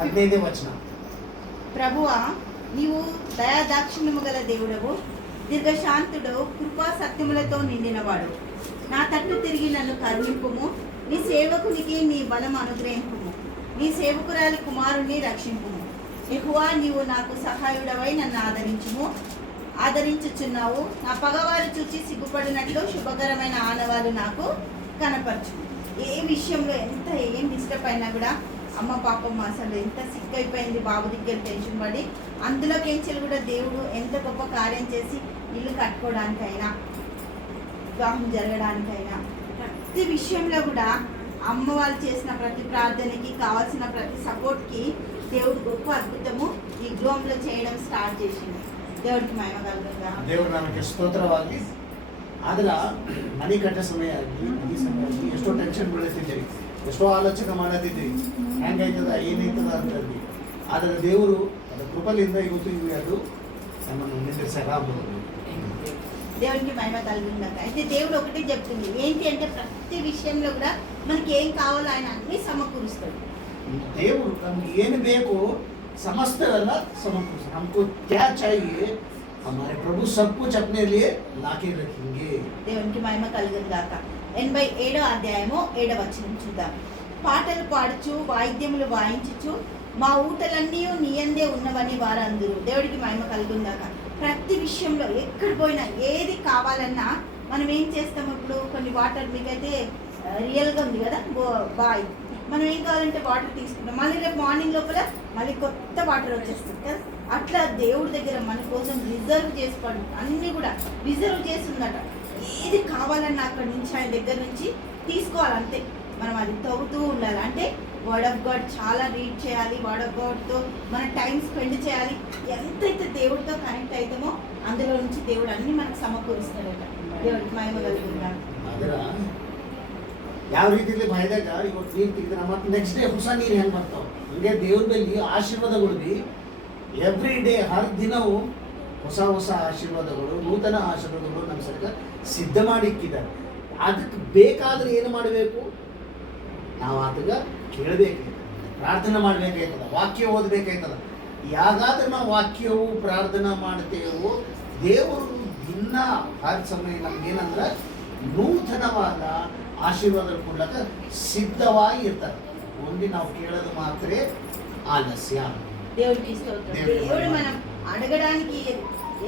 15వ వచనం. ప్రభువా, నీవు దయాదాక్షిణ్యము గల దేవుడవు, దీర్ఘశాంతుడు, కృపా సత్యములతో నిండినవాడు. నా తట్టు తిరిగి నన్ను కరుణింపుము, నీ సేవకునికి నీ బలం అనుగ్రహింపుము, నీ సేవకురాలి కుమారుణ్ణి రక్షింపుము. యెహోవా, నీవు నాకు సహాయుడవై నన్ను ఆదరించుచున్నావు. నా పగవారు చూచి సిగ్గుపడినట్లు శుభకరమైన ఆనవాలు నాకు కనపరచు. ఏ విషయంలో ఏం డిస్టర్బ్ అయినా కూడా, అమ్మ పాపమ్మ అసలు ఎంత సిక్ అయిపోయింది బాబు దగ్గర టెన్షన్ పడి, అందులో పెంచెలు కూడా దేవుడు ఎంత గొప్ప కార్యం చేసి ఇల్లు కట్టుకోవడానికైనా, వివాహం జరగడానికైనా, ప్రతి విషయంలో కూడా అమ్మ వాళ్ళు చేసిన ప్రతి ప్రార్థనకి కావాల్సిన ప్రతి సపోర్ట్కి దేవుడు గొప్ప అద్భుతము ఈ గ్లోమ్లో చేయడం స్టార్ట్ చేసింది. దేవుడికి ಮಹಿಮೆ ಕలుగుగా. ದೇವರು ನಮಗೆ ಸ್ತೋತ್ರವಾಗಿ. ಆದ್ರೆ ಮನೆ ಕಟ್ಟೋ ಸಮಯದಲ್ಲಿ ಈ ಸಮಯದಲ್ಲಿ ಎಷ್ಟೋ ಟೆನ್ಷನ್ ಬೀಳುತ್ತಿದ್ದೀರಿ, ಎಷ್ಟೋ ಆಲೋಚನೆ ಮಾಡೋದಿದ್ದೀರಿ, ಹೆಂಗಾಯ್ತದ ಏನಾಯ್ತದ ಅಂತಂದು. ಆದರೆ ದೇವರು ಅದರ ಕೃಪೆಯಿಂದ ಇವತ್ತು ಇವು ಅದು ನಮ್ಮನ್ನು నిందించగలరు. దేవునికి మహిమ కలుగుగాక. అయితే దేవుడు ఒకటే చెప్తుంది, ఏంటి అంటే ప్రతి విషయంలో కూడా మనకి ఏం కావాలో ఆయన అన్ని సమకూరుస్తాడు. దేవుడు ನಮ್ಗೆ ಏನು ಬೇಕು समस्त वाला समकूर, हमको क्या चाहिए हमारे प्रभु सब कुछ अपने लिए लाके रखेंगे. దేవునికి మహిమ కలుగుగాక. 87వ అధ్యాయము 7వ వచనం చూద్దాం. పాటలు పాడుచు వాయిద్యములు వాయించుచు మా ఊటలన్నీ నీయందే ఉన్నవని వారందరూ. దేవుడికి మహిమ కలుగుగాక. ప్రతి విషయంలో ఎక్కడ పోయినా ఏది కావాలన్నా మనం ఏం చేస్తాం, ఇప్పుడు కొన్ని వాటర్ మీకైతే రియల్గా ఉంది కదా బాయ్, మనం ఏం కావాలంటే వాటర్ తీసుకుంటాం, మళ్ళీ రేపు మార్నింగ్ లోపల మళ్ళీ కొత్త వాటర్ వచ్చేస్తుంది కదా. అట్లా దేవుడి దగ్గర మన కోసం రిజర్వ్ చేసి పడు అన్నీ కూడా రిజర్వ్ చేసి ఉందట. ఏది కావాలన్నా అక్కడి నుంచి ఆయన దగ్గర నుంచి తీసుకోవాలంతే. మనం అది తవ్వుతూ ఉండాలి. అంటే వర్డ్ ఆఫ్ గాడ్ చాలా రీడ్ చేయాలి, వర్డ్ ఆఫ్ గాడ్తో మన టైం స్పెండ్ చేయాలి. ఎంతైతే దేవుడితో కనెక్ట్ అవుతామో అందులో నుంచి దేవుడు అన్ని మనకు సమకూరుస్తాడట. దేవుడికి మహిమ కలుగుగా. ಯಾವ ರೀತಿಯಲ್ಲಿ ಬಾಯ್ದಾಗ ಇವತ್ತು ನೀರು ತೆಗೆದ್ರೆ ಮತ್ತು ನೆಕ್ಸ್ಟ್ ಡೇ ಹೊಸ ನೀರು ಹೆಂಗೆ ಬರ್ತಾವೆ, ಹಂಗೆ ದೇವ್ರ ಬಳಿ ಆಶೀರ್ವಾದಗಳು ಬಿ ಎವ್ರಿ ಡೇ ಹರ್ ದಿನವೂ ಹೊಸ ಹೊಸ ಆಶೀರ್ವಾದಗಳು, ನೂತನ ಆಶೀರ್ವಾದಗಳು ನಮ್ಮ ಸರ್ಕಾರ ಸಿದ್ಧ ಮಾಡಿ ಇಕ್ಕಿದ್ದಾರೆ. ಅದಕ್ಕೆ ಬೇಕಾದ್ರೆ ಏನು ಮಾಡಬೇಕು, ನಾವು ಅದಕ್ಕೆ ಕೇಳಬೇಕಾಯ್ತದ, ಪ್ರಾರ್ಥನೆ ಮಾಡಬೇಕಾಯ್ತದ, ವಾಕ್ಯ ಓದಬೇಕಾಯ್ತದ. ಯಾಗಾದ್ರೆ ನಾವು ವಾಕ್ಯವು ಪ್ರಾರ್ಥನಾ ಮಾಡ್ತೇವೋ ದೇವರು ದಿನ ಹರ್ ಸಮಯ ನಮ್ಗೇನಂದ್ರೆ ನೂತನವಾದ ఆశీర్వాదాలు కొడక సిద్ధವಾಗಿ ఇర్తారు. ఓన్లీ ನಾವು ಕೇಳೋದು మాత్రమే ఆలస్య. దేవుడికి స్తోత్రం. దేవుడు మనం అడగడానికి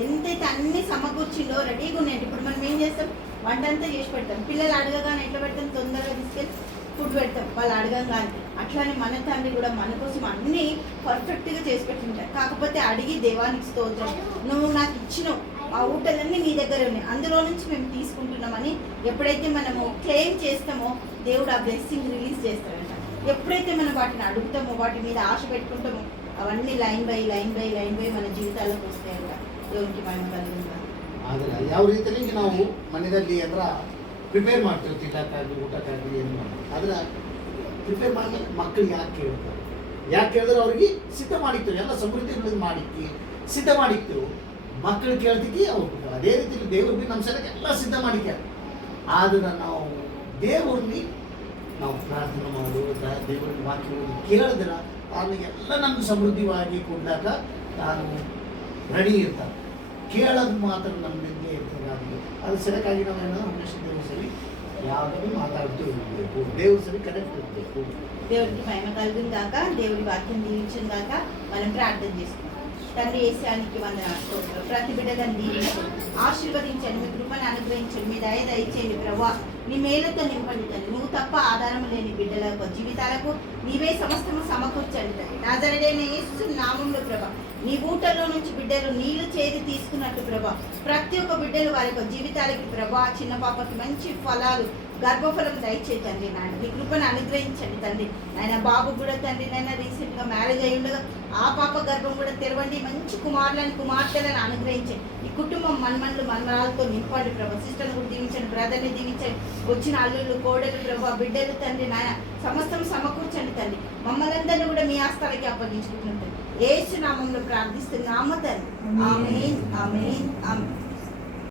ఎంతైతే అన్ని సమకూర్చిందో రెడీగా ఉన్నాయి. ఇప్పుడు మనం ఏం చేస్తాం, వంట అంతా చేసి పెడతాం, పిల్లలు అడగగానే ఎట్లా పెడతాం, తొందరగా తీసుకెళ్ళి ఫుడ్ పెడతాం వాళ్ళు అడగంగానే. అట్లానే మన తండ్రి కూడా మన కోసం అన్నీ పర్ఫెక్ట్గా చేసి పెట్టింటారు. కాకపోతే అడిగి దేవానికి స్తోత్రం, నువ్వు నాకు ఇచ్చినావు, ఆ ఊటలన్నీ నీ దగ్గర ఉన్నాయి, అందులో నుంచి మేము తీసుకుంటున్నామని ఎప్పుడైతే మనము క్లెయిమ్ చేస్తామో దేవుడు ఆ బ్లెస్సింగ్ రిలీజ్ చేస్తాడంట. ఎప్పుడైతే మనం వాటిని అడుగుతామో, వాటి మీద ఆశ పెట్టుకుంటామో, అవన్నీ line by line by line by మన జీవితాల్లోకి వస్తాయంట. దేవునికి మహిమ కలుగుగా. ಆದರೆ ಯಾವ ರೀತಿಯಲ್ಲಿ ನಾವು ಮನೆಯಲ್ಲಿ ಅಂದ್ರೆ ಪ್ರಿಪೇರ್ ಮಾಡ್ತೇವೆ, ತಿನ್ನಕ್ಕಾಗಲಿ ಊಟಕ್ಕಾಗಲಿ ಏನು ಮಾಡ್ತೀವಿ. ಆದರೆ ಪ್ರಿಪೇರ್ ಮಾಡಲಿಕ್ಕೆ ಮಕ್ಕಳು ಯಾಕೆ ಕೇಳ್ತಾರೆ, ಯಾಕೆ ಕೇಳಿದ್ರೆ ಅವ್ರಿಗೆ ಸಿದ್ಧ ಮಾಡಿರ್ತೇವೆ, ಎಲ್ಲ ಸಮೃದ್ಧಿಗಳನ್ನು ಮಾಡಿಕ್ಕಿ ಸಿದ್ಧ ಮಾಡಿರ್ತೇವೆ. ಮಕ್ಕಳು ಕೇಳ್ತಿದ್ದಿ ಅವ್ರು ಅದೇ ರೀತಿಯಲ್ಲಿ ದೇವ್ರು ಬಿ ನಮ್ಮ ಸಲಕ್ಕೆ ಎಲ್ಲ ಸಿದ್ಧ ಮಾಡಿಕ್ಯಾರ. ಆದ್ರೆ ನಾವು ದೇವ್ರಲ್ಲಿ ನಾವು ಪ್ರಾರ್ಥನೆ ಮಾಡೋದು, ದೇವರಿಗೆ ವಾಕ್ಯ ಓದಿ ಕೇಳಿದ್ರೆ ಎಲ್ಲ ನಮ್ಗೆ ಸಮೃದ್ಧಿವಾಗಿ ಕೊಡ್ಲಾಕ ನಾನು ರೆಡಿ ಇರ್ತಾರೆ. ಕೇಳೋದು ಮಾತ್ರ ನಮ್ಮಿಂದ ಇರ್ತದೆ. ಅದು ಸರಿಯಾಗಿ ನಾವೇನೋ ಹಮೇಶ ದೇವ್ರ ಸರಿ ಯಾವುದನ್ನು ಮಾತಾಡ್ತೂ ಇರಬೇಕು, ದೇವ್ರ ಸರಿ ಕನೆಕ್ಟ್ ಇರಬೇಕು. దేవుడికి మహిమ కలుగుగాక. దేవుడి వాక్యం దీవించుగాక. మనం ప్రార్థన చేసుకుంటాం. తండ్రి యేసునికి వందనాలు. ప్రతి బిడ్డలను దీవించండి, ఆశీర్వదించండి, మీ కృపను అనుగ్రహించండి, మీ దయ దయచేయండి ప్రభువా. నీ మేలుతో నింపండి తండ్రి. నువ్వు తప్ప ఆధారం లేని బిడ్డలకు జీవితాలకు నీవే సమస్తము సమకూర్చండి తండ్రి. నజరేయుడైన యేసు నామములో ప్రభా, నీ ఊటలో నుంచి బిడ్డలు నీళ్లు చేది తీసుకున్నట్టు ప్రభా, ప్రతి ఒక్క బిడ్డలు వారి యొక్క జీవితాలకి ప్రభా, చిన్న పాపకి మంచి ఫలాలు, గర్భఫలం దయచేయి తండ్రి. నాయన నీ కృపను అనుగ్రహించండి తండ్రి. నాయన బాబు కూడా తండ్రి, నాయన రీసెంట్గా మ్యారేజ్ అయ్యి ఉండగా ఆ పాప గర్భం కూడా తెరవండి, మంచి కుమారులను కుమార్తెలను అనుగ్రహించండి. ఈ కుటుంబం మన్మన్లు మన్మరాలతో నింపండి ప్రభా. సిస్టర్ని కూడా దీవించండి, బ్రదర్ని దీవించండి, వచ్చిన అల్లుళ్ళు కోడలు ప్రభా, బిడ్డలు తండ్రి, నాయన సమస్తం సమకూర్చండి తండ్రి. మమ్మల్ని అందరినీ కూడా మీ ఆస్థలకి అప్పగించుకుంటుంటారు. యేసు నామంలో ప్రార్థిస్తున్నాము తండ్రి. ఆమేన్, ఆమేన్, ఆమేన్.